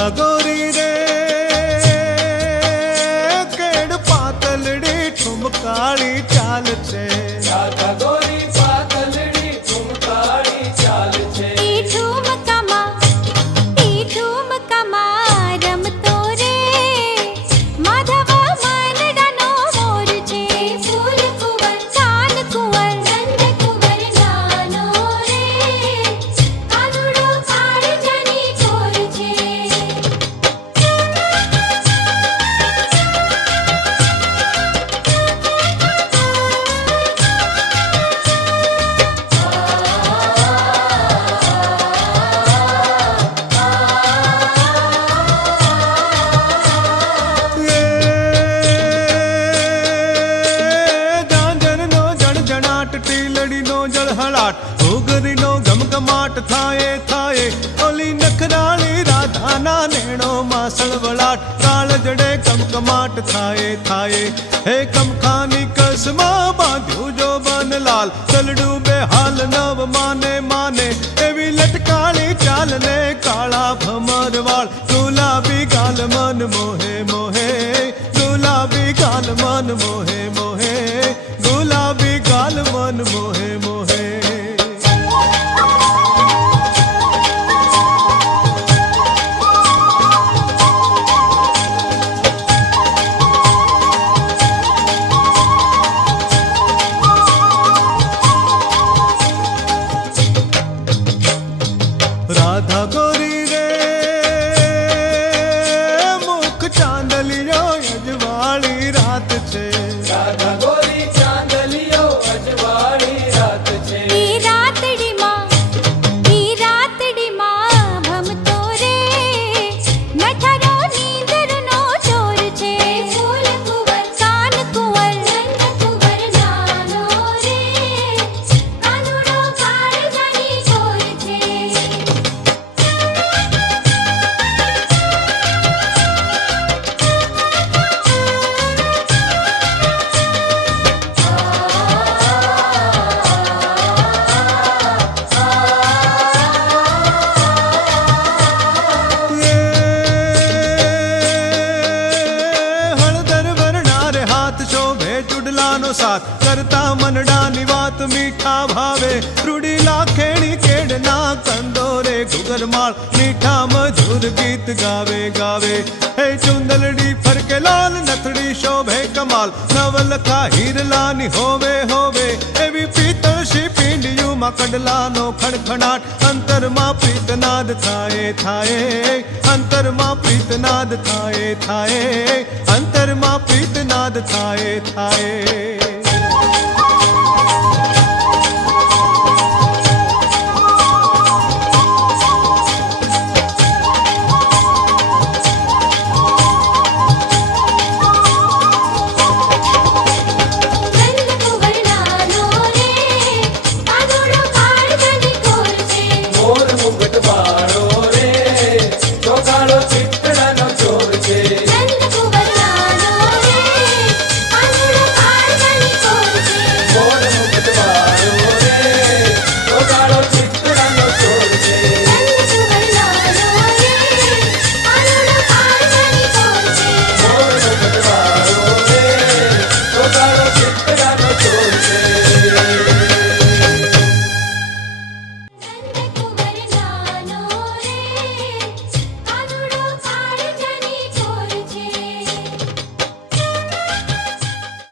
રાધા ગોરી રે કેડ પાતલડી ઠુમકાળી ચાલ છે રાધા ગોરી પાતલડી ઠુમકાળી ચાલ છે ઈ ઠુમકામાં રમતો રે માધવ મનડાનો મોર છે ફૂલ કુંવર કાન કુંવર નંદ કુંવર નાનો રે કાનુડો કાળજાની ચોર છે ઝાંઝરનો જણજણાટ ટીલડીનો જળહળાટ ઘૂઘરીનો ઘમઘમાટ થાય થાય ઓલી નખરાળી રાધાના નેણોમાં સળવળાટ કાળ જડે કમકમાટ થાય થાય હે કમખાની કસમાં બાંધ્યું જો બનલાલ ચલડું બે હાલ નવ માને માને એવી લટકાળી ચાલને કાળા ભમરવાળ ગુલાબી ગાલ મન મોહે મોહે ગુલાબી ગાલ મન મોહે મોહે ગુલાબી ગાલ મન મોહે મોહે રાધા ગોરી રે મુખ ચાંદલિયો અજવાળી રાત છે રાધા ગોરી ચાંદલિયો અજવાળી રાત છે ઈ રાતડીમાં ભમતો રે નઠરો નીંદરનો ચોર છે ફૂલ કુંવર કાન કુંવર નંદ કુંવર નાનો રે કાનુડો કાળજાની ચોર છે હળદર વરણારે હાથ શોભે ચુડલાનો સાથ કરતા મનડાની વાત મીઠા ભાવે રૂડી લાખેણી કેડના કંદોરે ઘુગરમાળ મીઠા મધુર ગીત ગાવે ગાવે હે ચુંદલડી ફરકે લાલ નથડી શોભે કમાલ નવલખા હીરલાની હોવે હોવે એવી પીતળ શીપીંડિયુમાં કડલાનો ખડખડાટ અંતરમાં પ્રીતનાદ થાય થાય અંતરમાં પ્રીતનાદ થાય થાય અંતરમાં પ્રીતનાદ થાય થાય